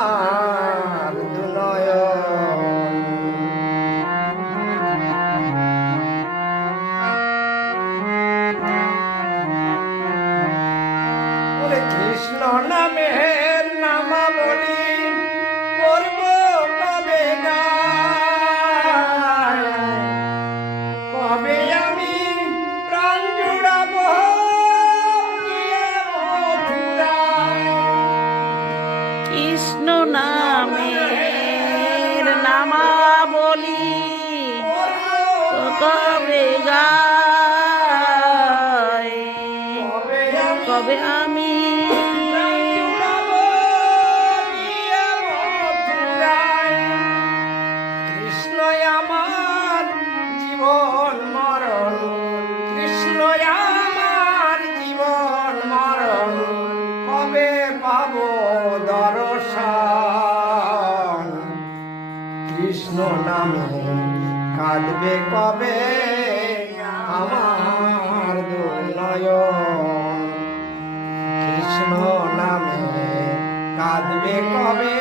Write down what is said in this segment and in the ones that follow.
আমার দুনয়ন। ওরে কৃষ্ণ নামের নামাবলী করব কবে গায়, কবে আমি প্রাণ জুড়াব গিয়ে মথুরায়। কৃষ্ণ নামের নামাবলী কবে গায়, কবে আমি কৃষ্ণই আমার জীবন মরণ, কৃষ্ণই আমার জীবন মরণ, কবে পাবো দর্শন। কৃষ্ণ নামে কাঁদবে কবে আমার দুনয়ন। কৃষ্ণ নামে কাঁদবে কবে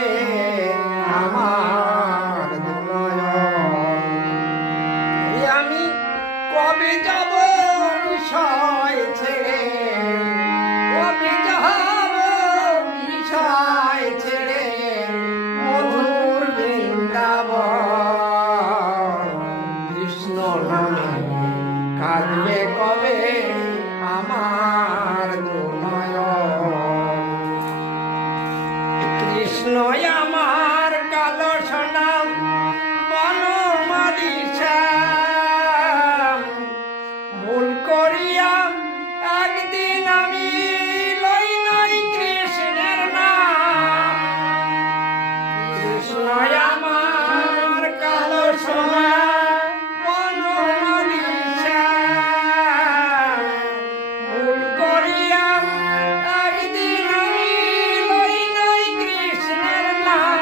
আমার দুনয়ন। আমি কবে যাব বিষয় ছেড়ে, কবে যাব বিষয় ছেড়ে মধুর বৃন্দাবন। কৃষ্ণ নামে কাঁদবে কবে আমার দুনয়ন। কৃষ্ণ আমার কালো সোনাম বনমালীশা, ভুল করিয়া একদিন আমি লই নাই কৃষ্ণের নাম। কৃষ্ণ আমার কালো সোনা বনমালীশা, ভুল করিয়া একদিন আমি লই নাই কৃষ্ণের নাম।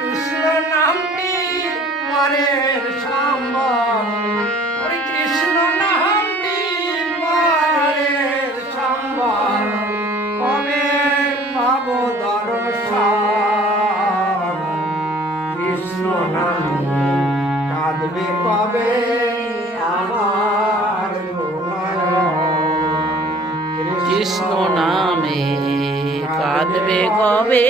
কৃষ্ণ নামটি পরের সম্বল, ওরে কৃষ্ণ নামটি পরের সম্বল, কবে পাবো দর্শন। কৃষ্ণ নামে কাঁদবে কবে আমার দুনয়ন। কৃষ্ণ নামে কাঁদবে কবে।